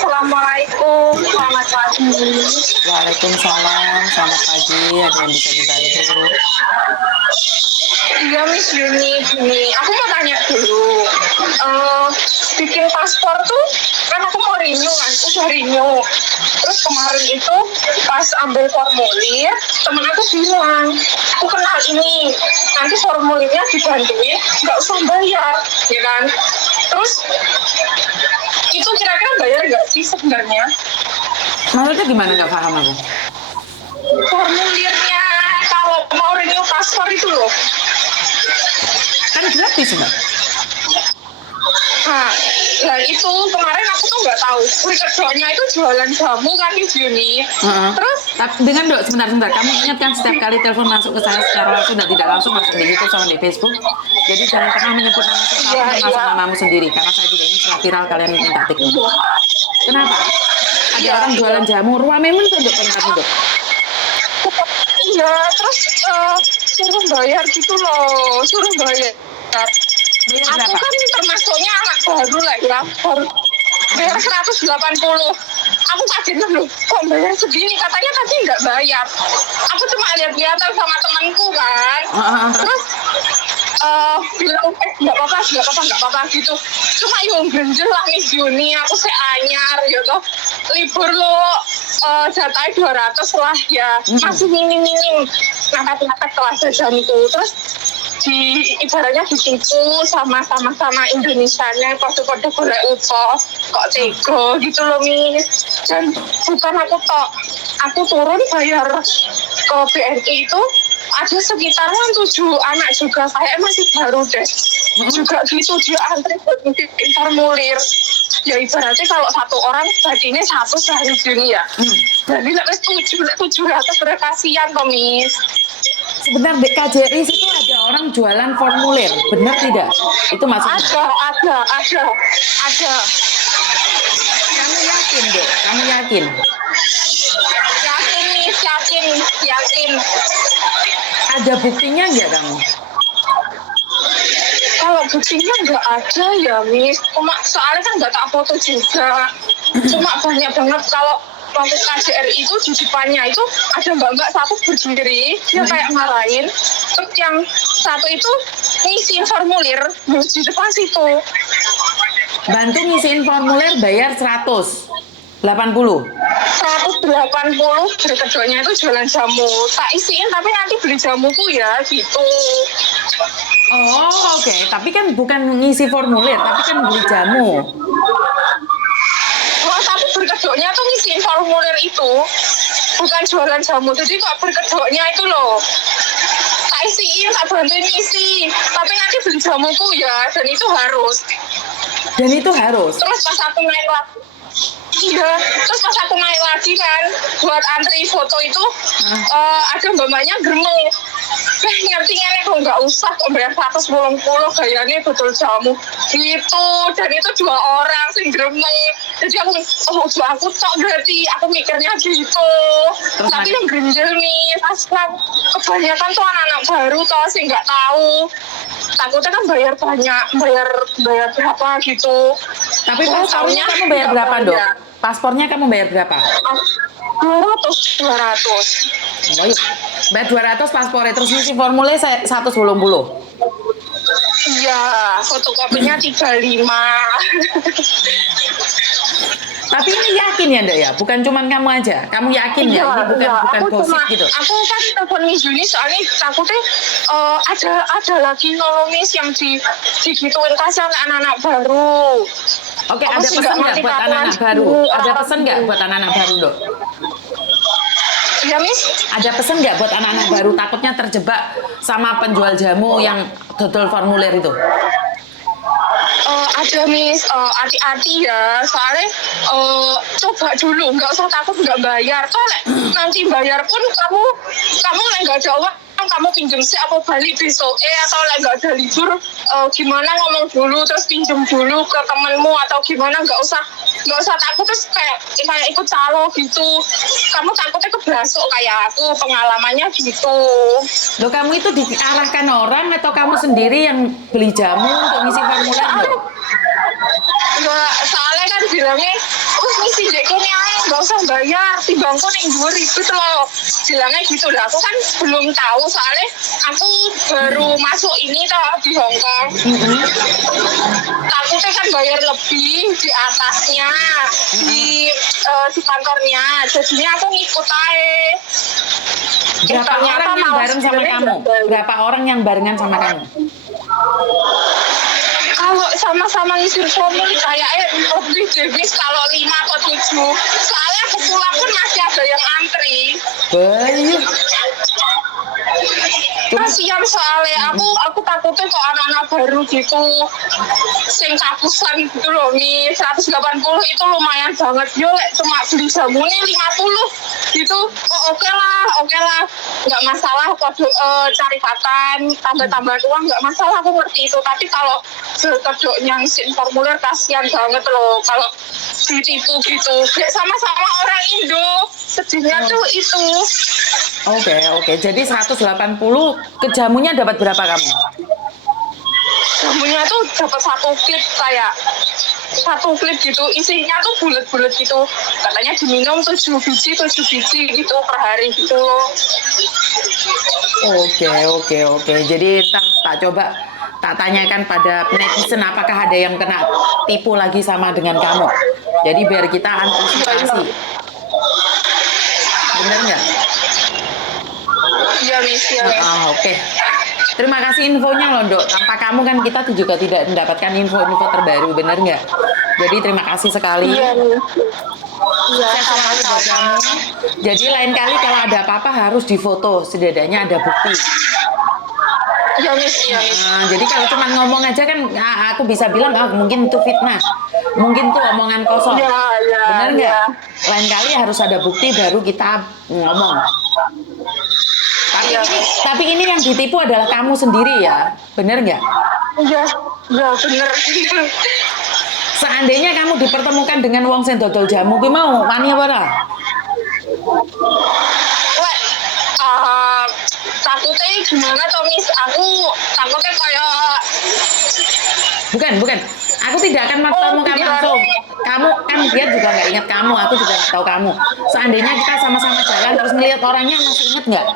Assalamualaikum, selamat pagi. Waalaikumsalam, selamat pagi. Ada yang bisa dibantu? Iya, Miss Yuni, gini, aku mau tanya dulu. Eh, Bikin paspor tuh, kan aku mau renew kan, udah renew. Terus kemarin itu pas ambil formulir, temen aku bilang, aku kenal ini, nanti formulirnya dibantuin, nggak usah bayar, ya kan? Terus itu kira-kira bayar nggak sih sebenarnya? Maksudnya gimana, nggak paham aku? Formulirnya kalau mau renew paspor itu loh. Kan gratis, Mbak. Nah itu kemarin aku tuh nggak tahu. Kerjanya itu jualan jamu kan di sini. Terus Tapi dengan dok, sebentar. Kamu ingat kan setiap kali telepon masuk ke saya secara langsung dan tidak langsung masuk di YouTube sama di Facebook. Jadi jangan pernah menyebut nama siapapun Iya, termasuk iya. namamu sendiri. Karena saya juga ini setelah viral kalian minta tik. Kenapa? Ada Iya, orang jualan jamu, ruamemun tuh dok, kamu dok. iya. Terus suruh bayar gitu loh, suruh bayar. Bayar Aku berapa? kan termasuknya anak baru lah ya, baru bayar 180. Aku kaget loh, kok bayar segini? Katanya tadi nggak bayar. Aku cuma lihat-lihatan sama temanku kan. Terus bilang nggak apa-apa gitu. Cuma yang genjel lah nih Juni, aku anyar gitu. Libur lo jatahnya 200 lah ya, masih minim-minim. Ngapet-ngapet kelas jajanku. Terus ibaratnya ditipu sama Indonesianya, kode-kode golek upo kok tego gitu loh Miss. Dan bukan aku turun bayar ke BNI itu ada sekitaran 7 anak juga, kayak masih baru deh juga gitu, dia antri buat bikin formulir. Ya ibaratnya kalau satu orang baginya satu sehari dunia, jadi lebih 700 berkasihan kok Miss. Sebentar, Dek, KJRI situ ada orang jualan formulir, benar tidak? Itu maksudnya? Ada. Kamu yakin, Dek? Kamu yakin? Yakin Miss, yakin. Ada buktinya nggak kamu? Kalau buktinya nggak ada ya Miss, cuma soalnya kan nggak tak foto juga. Cuma banyak banget kalau waktu KJRI itu di depannya itu ada mbak-mbak satu berdiri, dia kayak marahin. Terus yang satu itu ngisiin formulir di depan situ. Bantu ngisiin formulir bayar 180. 180 berkedoknya itu jualan jamu. Tak isiin tapi nanti beli jamuku ya gitu. Oh, oke. Tapi kan bukan ngisi formulir, tapi kan beli jamu. Oh, tapi berkedoknya tuh ngisiin formulir itu. Bukan jualan jamu. Jadi kok berkedoknya itu loh. Tak isiin, tak bantuin isi. Tapi nanti beli jamuku ya. Dan itu harus. Dan itu harus. Terus pas aku naik lagi. Iya, terus pas aku naik lagi kan buat antri foto itu ada mbak-mbaknya gremeng. Ngerti kan kok nggak usah kok bayar 180 gayanya betul jamu gitu. Dan itu 2 orang sih gremeng. Jadi aku cok berarti aku mikirnya gitu. Terus Tapi yang grenjel nih pas kebanyakan tuh anak-anak baru toh sih nggak tahu. Takutnya kan bayar banyak, bayar berapa gitu. Tapi paspornya kamu bayar berapa, Dok? Paspornya kamu bayar berapa? 200. Oh, iya. Bayar 200 paspornya, terus ngisi formulir 180. Iya, fotokopinya 35. Tapi ini yakin ya, Dok ya? Bukan cuman kamu aja. Kamu yakin ya? Ini bukan gosip gitu. Aku kan telepon Miss Juni soalnya takutnya ada lagi nolomis yang digituin kasihan anak-anak baru. Oke, ada pesan nggak buat anak-anak baru? Ada pesan nggak buat anak-anak baru, Dok? Iya, Miss. Ada pesan nggak buat anak-anak baru takutnya terjebak sama penjual jamu yang dodol formulir itu? Ada Miss, hati-hati ya, soalnya coba dulu, nggak usah takut nggak bayar. Toh nanti bayar pun kamu nggak ada uang, kamu pinjam sih apa balik besok atau nggak ada libur, gimana ngomong dulu terus pinjam dulu ke temenmu atau gimana, nggak usah takut terus kayak ikut calo gitu. Kamu takutnya kebasok kayak aku, pengalamannya gitu. Loh, kamu itu diarahkan orang atau kamu sendiri yang beli jamu untuk ngisi formulir, Dok? Enggak, soalnya kan bilangnya ngisi dek kene ae nggak usah bayar timbangku ning dhuwur ribet loh bilangnya gitu lah aku kan belum tahu soalnya aku baru masuk ini toh di Hong Kong takutnya kan bayar lebih di atasnya di kantornya jadinya aku ngikut aja. Berapa orang yang bareng sama kamu? Berapa orang yang barengan sama kamu? Kalau sama-sama ngisi formulir kayaknya lebih debis kalau 5 atau 7. Soalnya aku pulang pun masih ada yang antri. Bayu. Kasian soalnya aku takutnya kok anak-anak baru gitu sing kapusan gitu loh nih 180 itu lumayan banget yo lek cuma beli jamunya 50 gitu oke lah nggak masalah kode cari pakan tambah-tambahan uang nggak masalah aku ngerti itu tapi kalau kedok nyangsin formulir kasihan banget loh kalau ditipu gitu sama-sama orang Indo sedihnya tuh itu. Oke. Jadi 180 ke jamunya dapat berapa kamu? Jamunya tuh dapat satu klip gitu isinya tuh bulat-bulat gitu katanya diminum 7 biji gitu per hari gitu loh. Oke. Jadi tak coba tak tanyakan pada netizen apakah ada yang kena tipu lagi sama dengan kamu. Jadi biar kita antisipasi. Bener nggak? Iya Miss. Oke. Terima kasih infonya loh Dok. Tanpa kamu kan kita juga tidak mendapatkan info-info terbaru, bener nggak? Jadi terima kasih sekali. Iya Saya selalu buat kamu. Jadi lain kali kalau ada apa-apa harus difoto, setidaknya ada bukti. Iya Miss. Jadi kalau cuma ngomong aja kan aku bisa bilang mungkin itu fitnah, mungkin itu omongan kosong. Bener nggak? Lain kali harus ada bukti baru kita ngomong. Tapi ini yang ditipu adalah kamu sendiri ya, bener nggak? Iya bener. Seandainya kamu dipertemukan dengan wong sing dodol jamu, kuwi mau wani apa ora? Takutnya gimana toh Miss? Aku takutnya kayak Bukan. Aku tidak akan mempertemukan langsung. Kamu kan dia juga nggak ingat kamu, aku juga nggak tahu kamu. Seandainya kita sama-sama jalan terus ngelihat orangnya masih ingat nggak?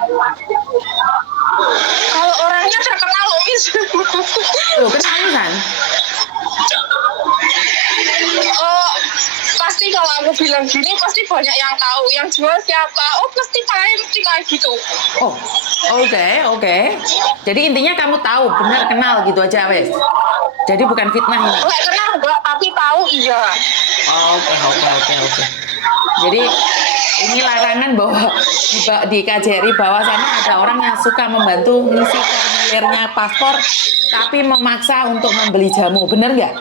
Kalau orangnya terkenal loh Miss. Loh, kenal kan? Pasti kalau aku bilang gini pasti banyak yang tahu. Yang jual siapa? Pasti kayak gitu. Oke. Jadi intinya kamu tahu, benar kenal gitu aja wes. Jadi bukan fitnah ini. Nggak kenal enggak, tapi tahu iya. Oke. Jadi ini larangan bahwa di KJRI bawah sana ada orang yang suka membantu ngisi formulirnya paspor tapi memaksa untuk membeli jamu, bener nggak?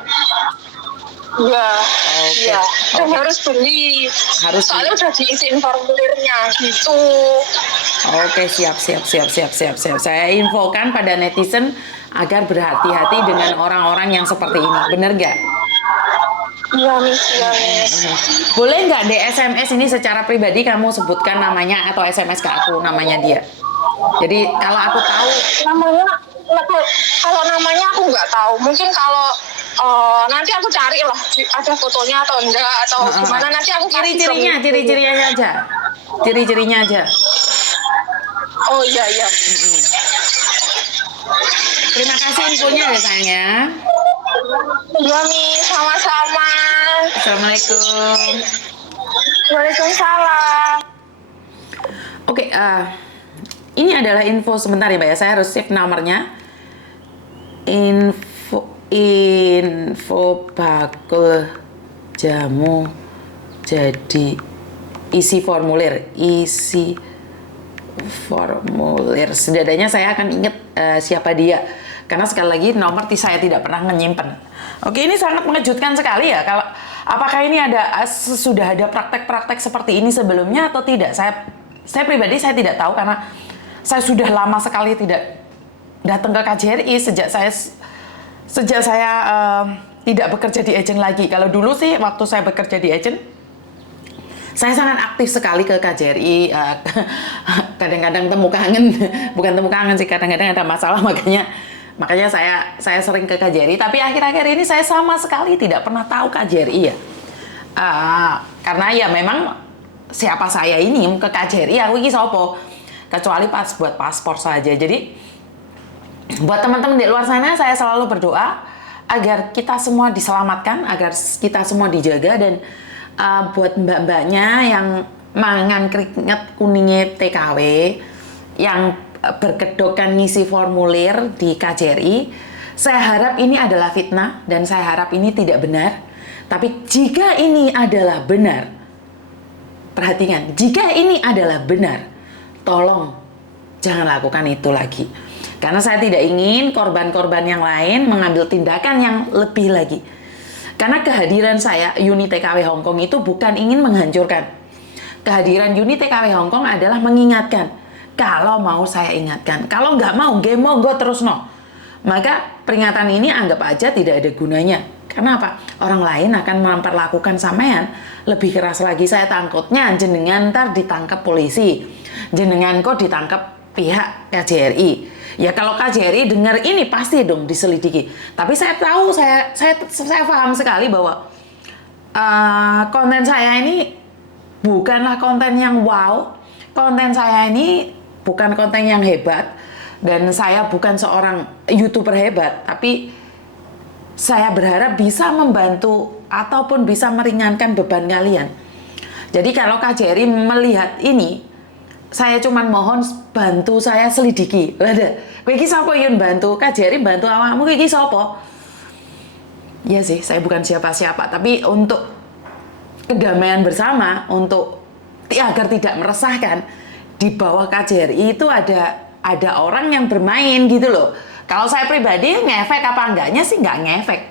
Iya. Dan harus beli. Soalnya udah diisiin formulirnya gitu. Oke, siap. Saya infokan pada netizen agar berhati-hati dengan orang-orang yang seperti ini, bener nggak? Iya Miss. Boleh nggak di SMS ini secara pribadi kamu sebutkan namanya atau SMS ke aku namanya dia? Jadi kalau aku tahu namanya aku nggak tahu. Mungkin kalau nanti aku cari lah ada fotonya atau enggak atau gimana nanti aku ciri-cirinya aja. Oh iya. Terima kasih infonya ya sayang ya. Iya Miss, sama-sama. Assalamualaikum. Waalaikumsalam. Oke, ini adalah info sebentar ya Mbak ya. Saya harus save nomornya. Info bakul jamu jadi isi formulir. Setidaknya saya akan ingat siapa dia. Karena sekali lagi nomor saya tidak pernah menyimpan. Oke, ini sangat mengejutkan sekali ya. Kalau apakah ini sudah ada praktek-praktek seperti ini sebelumnya atau tidak? Saya pribadi saya tidak tahu karena saya sudah lama sekali tidak datang ke KJRI sejak saya tidak bekerja di agent lagi. Kalau dulu sih waktu saya bekerja di agent, saya sangat aktif sekali ke KJRI. Kadang-kadang bukan temu kangen sih, kadang-kadang ada masalah makanya saya sering ke KJRI. Tapi akhir-akhir ini saya sama sekali tidak pernah tahu KJRI ya. Karena ya memang siapa saya ini ke KJRI aku ini sopo, kecuali pas buat paspor saja. Jadi buat teman-teman di luar sana, saya selalu berdoa agar kita semua diselamatkan, agar kita semua dijaga. Dan buat mbak-mbaknya yang mangan keringet kuningnya TKW, yang berkedokkan ngisi formulir di KJRI, saya harap ini adalah fitnah dan saya harap ini tidak benar. Tapi jika ini adalah benar, perhatikan, jika ini adalah benar, tolong jangan lakukan itu lagi. Karena saya tidak ingin korban-korban yang lain mengambil tindakan yang lebih lagi. Karena kehadiran saya, unit TKW Hongkong itu bukan ingin menghancurkan. Kehadiran unit TKW Hongkong adalah mengingatkan. Kalau mau saya ingatkan, kalau nggak mau, monggo terus no. Maka peringatan ini anggap aja tidak ada gunanya. Karena apa? Orang lain akan memperlakukan sampean lebih keras lagi. Saya takutnya jenengan ntar ditangkap polisi, jenengan kok ditangkap pihak KJRI. Ya kalau KJRI dengar ini pasti dong diselidiki. Tapi saya tahu, saya paham sekali bahwa konten saya ini bukanlah konten yang wow. Konten saya ini bukan konten yang hebat. Dan saya bukan seorang YouTuber hebat, tapi saya berharap bisa membantu ataupun bisa meringankan beban kalian. Jadi kalau KJRI melihat ini, saya cuma mohon bantu saya selidiki. Ada, kowe iki sapa yun bantu KJRI bantu awakmu iki sapa? Ya sih, saya bukan siapa-siapa, tapi untuk kedamaian bersama, untuk agar tidak meresahkan, di bawah KJRI itu ada orang yang bermain gitu loh. Kalau saya pribadi ngefek apa enggaknya sih nggak ngefek.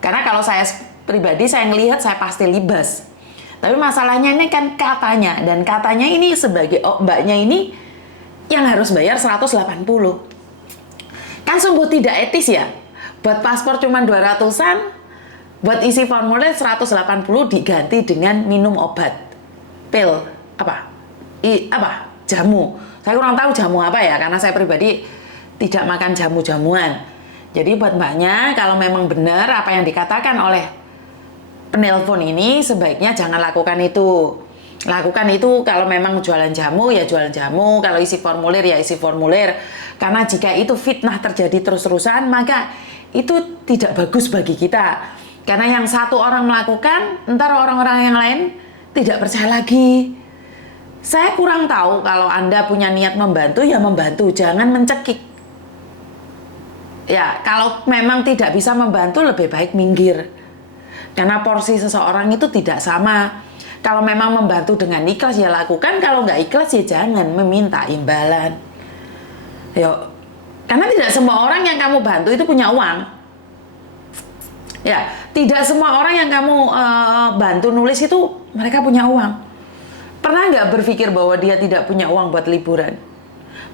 Karena kalau saya pribadi saya ngelihat saya pasti libas. Tapi masalahnya ini kan katanya, dan katanya ini sebagai mbaknya ini yang harus bayar 180. Kan sungguh tidak etis ya. Buat paspor cuma 200-an, buat isi formulir 180 diganti dengan minum obat. Pil apa? Jamu. Saya kurang tahu jamu apa ya, karena saya pribadi tidak makan jamu-jamuan. Jadi buat mbaknya, kalau memang benar apa yang dikatakan oleh penelpon ini, sebaiknya jangan lakukan itu. Lakukan itu kalau memang jualan jamu, ya jualan jamu. Kalau isi formulir, ya isi formulir. Karena jika itu fitnah terjadi terus-terusan, maka itu tidak bagus bagi kita. Karena yang satu orang melakukan, entar orang-orang yang lain tidak percaya lagi. Saya kurang tahu, kalau Anda punya niat membantu, ya membantu, jangan mencekik. Ya, kalau memang tidak bisa membantu, lebih baik minggir. Karena porsi seseorang itu tidak sama. Kalau memang membantu dengan ikhlas, ya lakukan. Kalau nggak ikhlas, ya jangan meminta imbalan. Yuk. Karena tidak semua orang yang kamu bantu itu punya uang. Ya, tidak semua orang yang kamu bantu nulis itu mereka punya uang. Pernah nggak berpikir bahwa dia tidak punya uang buat liburan?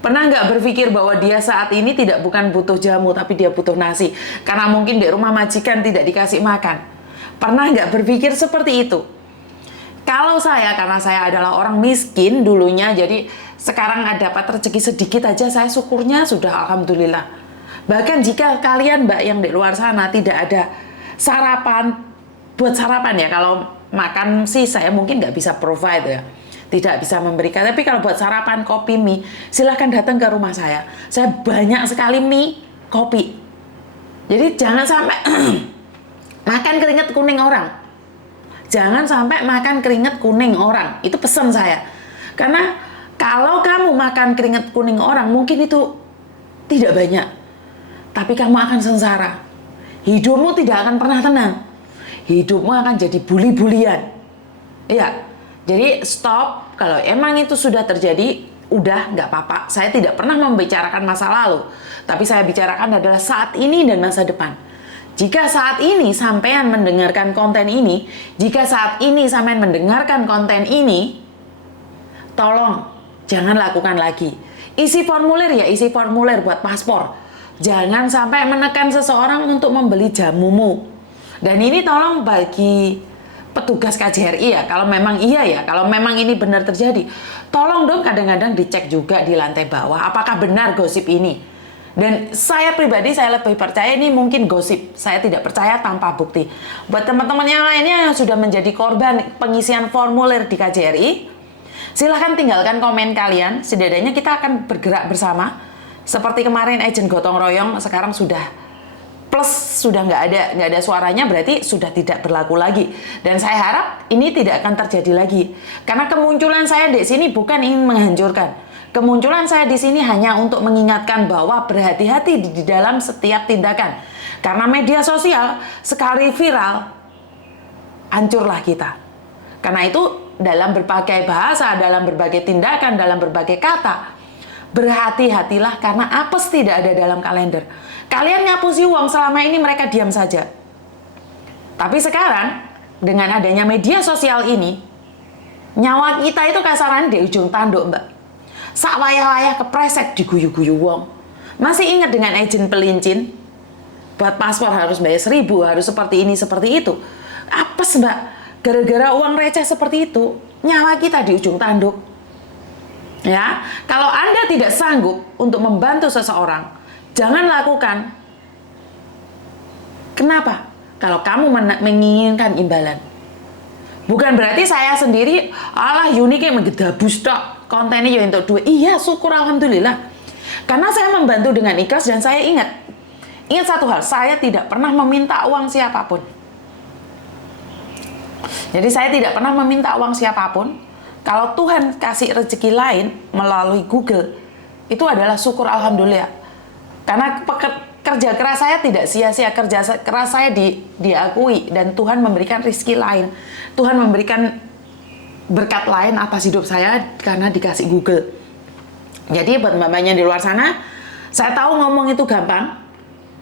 Pernah nggak berpikir bahwa dia saat ini bukan butuh jamu, tapi dia butuh nasi? Karena mungkin di rumah majikan tidak dikasih makan. Pernah nggak berpikir seperti itu? Kalau saya, karena saya adalah orang miskin dulunya, jadi sekarang dapat rezeki sedikit aja, saya syukurnya sudah alhamdulillah. Bahkan jika kalian mbak yang di luar sana tidak ada sarapan, buat sarapan ya, kalau makan sih saya mungkin nggak bisa provide ya. Tidak bisa memberikan, tapi kalau buat sarapan kopi mie, silahkan datang ke rumah saya. Saya banyak sekali mie, kopi. Jadi jangan sampai makan keringat kuning orang. Jangan sampai makan keringat kuning orang. Itu pesan saya. Karena kalau kamu makan keringat kuning orang, mungkin itu tidak banyak. Tapi kamu akan sengsara. Hidupmu tidak akan pernah tenang. Hidupmu akan jadi buli-bulian. Iya. Jadi stop, kalau emang itu sudah terjadi, udah nggak apa-apa. Saya tidak pernah membicarakan masa lalu, tapi saya bicarakan adalah saat ini dan masa depan. Jika saat ini sampean mendengarkan konten ini, jika saat ini sampean mendengarkan konten ini, tolong jangan lakukan lagi. Isi formulir ya isi formulir buat paspor. Jangan sampai menekan seseorang untuk membeli jamumu. Dan ini tolong bagi petugas KJRI ya, kalau memang iya ya, kalau memang ini benar terjadi, tolong dong kadang-kadang dicek juga di lantai bawah, apakah benar gosip ini. Dan saya pribadi, saya lebih percaya ini mungkin gosip. Saya tidak percaya tanpa bukti. Buat teman-teman yang lainnya yang sudah menjadi korban pengisian formulir di KJRI, silahkan tinggalkan komen kalian. Setidaknya kita akan bergerak bersama. Seperti kemarin agent gotong royong, sekarang sudah plus, sudah nggak ada suaranya, berarti sudah tidak berlaku lagi. Dan saya harap ini tidak akan terjadi lagi. Karena kemunculan saya di sini bukan ingin menghancurkan. Kemunculan saya di sini hanya untuk mengingatkan bahwa berhati-hati di dalam setiap tindakan. Karena media sosial sekali viral, hancurlah kita. Karena itu dalam berbagai bahasa, dalam berbagai tindakan, dalam berbagai kata, berhati-hatilah karena apes tidak ada dalam kalender. Kalian ngapusi uang selama ini mereka diam saja. Tapi sekarang dengan adanya media sosial ini, nyawa kita itu kasaran di ujung tanduk, Mbak. Sak wayah-wayah kepreset diguyu-guyu wong. Masih ingat dengan agen pelincin? Buat paspor harus bayar 1.000, harus seperti ini, seperti itu. Apes, Mbak. Gara-gara uang receh seperti itu, nyawa kita di ujung tanduk. Ya, kalau Anda tidak sanggup untuk membantu seseorang, jangan lakukan. Kenapa? Kalau kamu menginginkan imbalan. Bukan berarti saya sendiri, alah Yuni kayak menggedabus tok. Kontennya ya untuk duit. Iya, syukur alhamdulillah. Karena saya membantu dengan ikhlas dan saya ingat satu hal, saya tidak pernah meminta uang siapapun. Jadi saya tidak pernah meminta uang siapapun. Kalau Tuhan kasih rezeki lain melalui Google, itu adalah syukur alhamdulillah. Karena kerja keras saya tidak sia-sia, kerja keras saya diakui dan Tuhan memberikan rezeki lain. Tuhan memberikan berkat lain atas hidup saya karena dikasih Google. Jadi buat mbak-mbaknya di luar sana, saya tahu ngomong itu gampang,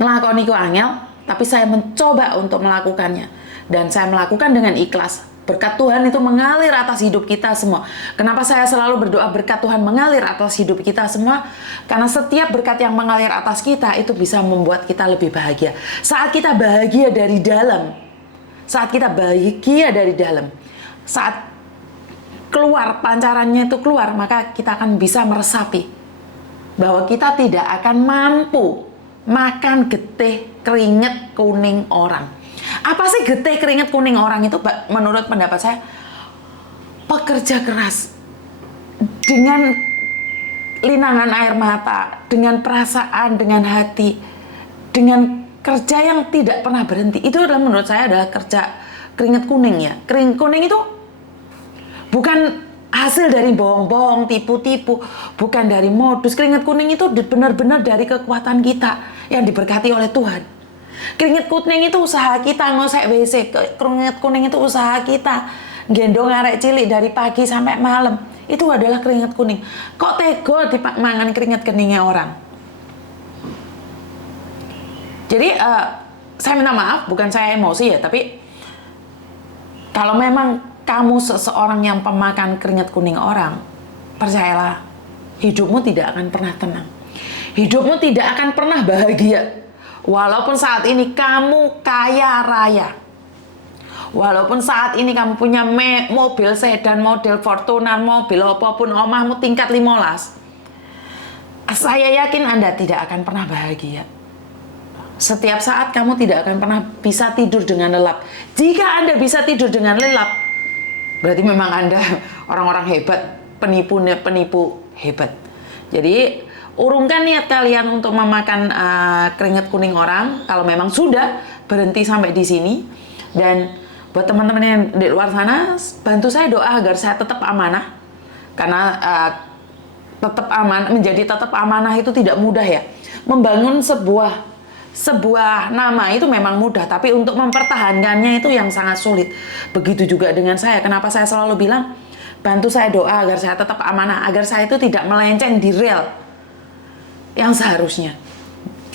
ngelakoni itu angel, tapi saya mencoba untuk melakukannya. Dan saya melakukan dengan ikhlas. Berkat Tuhan itu mengalir atas hidup kita semua. Kenapa saya selalu berdoa berkat Tuhan mengalir atas hidup kita semua? Karena setiap berkat yang mengalir atas kita itu bisa membuat kita lebih bahagia. Saat kita bahagia dari dalam, saat keluar, pancarannya itu keluar, maka kita akan bisa meresapi bahwa kita tidak akan mampu makan getih keringet kuning orang. Apa sih getih keringet kuning orang itu? Menurut pendapat saya, pekerja keras dengan linangan air mata, dengan perasaan, dengan hati, dengan kerja yang tidak pernah berhenti. Itu adalah menurut saya adalah kerja keringet kuning ya. Keringet kuning itu bukan hasil dari bohong-bohong, tipu-tipu, bukan dari modus. Keringat kuning itu benar-benar dari kekuatan kita yang diberkati oleh Tuhan. Keringat kuning itu usaha kita ngosek WC. Keringat kuning itu usaha kita gendong arek cilik dari pagi sampai malam. Itu adalah keringat kuning. Kok tego dimangan keringat kuningnya orang? Jadi saya minta maaf, bukan saya emosi ya, tapi kalau memang kamu seseorang yang pemakan keringat kuning orang, percayalah, hidupmu tidak akan pernah tenang. Hidupmu tidak akan pernah bahagia. Walaupun saat ini kamu kaya raya. Walaupun saat ini kamu punya mobil sedan, model Fortuner, mobil apapun, omahmu tingkat 15. Saya yakin Anda tidak akan pernah bahagia. Setiap saat kamu tidak akan pernah bisa tidur dengan lelap. Jika Anda bisa tidur dengan lelap, berarti memang Anda orang-orang hebat, penipu hebat. Jadi urungkan niat kalian untuk memakan keringat kuning orang. Kalau memang sudah berhenti sampai di sini. Dan buat teman-teman yang di luar sana, bantu saya doa agar saya tetap amanah. Karena tetap aman, menjadi tetap amanah itu tidak mudah ya. Membangun sebuah nama itu memang mudah, tapi untuk mempertahankannya itu yang sangat sulit. Begitu juga dengan saya. Kenapa saya selalu bilang, bantu saya doa agar saya tetap amanah, agar saya itu tidak melenceng di rel yang seharusnya.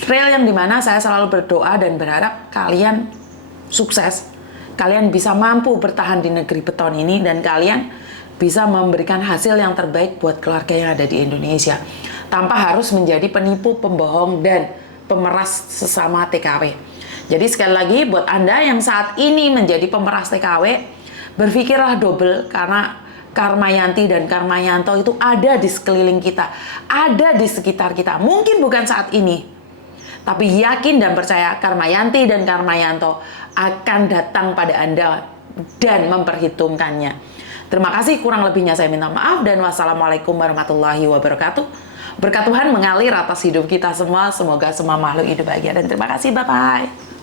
Rel yang dimana saya selalu berdoa dan berharap kalian sukses, kalian bisa mampu bertahan di negeri beton ini, dan kalian bisa memberikan hasil yang terbaik buat keluarga yang ada di Indonesia, tanpa harus menjadi penipu, pembohong, dan pemeras sesama TKW. Jadi sekali lagi buat Anda yang saat ini menjadi pemeras TKW, berpikirlah double, karena Karmayanti dan Karmayanto itu ada di sekeliling kita, ada di sekitar kita. Mungkin bukan saat ini, tapi yakin dan percaya Karmayanti dan Karmayanto akan datang pada Anda dan memperhitungkannya. Terima kasih, kurang lebihnya saya minta maaf dan wassalamualaikum warahmatullahi wabarakatuh. Berkat Tuhan mengalir atas hidup kita semua. Semoga semua makhluk hidup bahagia dan terima kasih. Bye-bye.